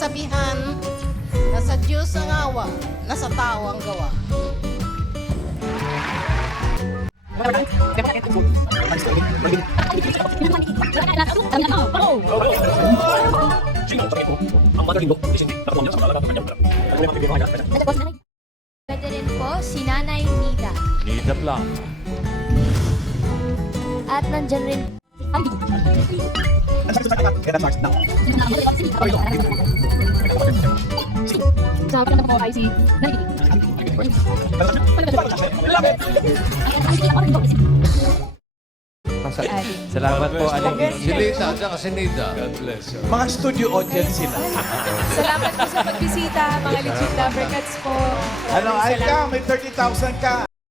kasabihan, nasa Diyos ang awa, nasa tao ang gawa. Pwede rin po si Nanay Nida. Nida Blanc. At nandyan rin Salamat po, Aling. Si Lita, at si Nida. Mga studio audience sila. Salamat po sa pagbisita, mga legit lover cats po. Ano, ay ka, may 30,000 ka.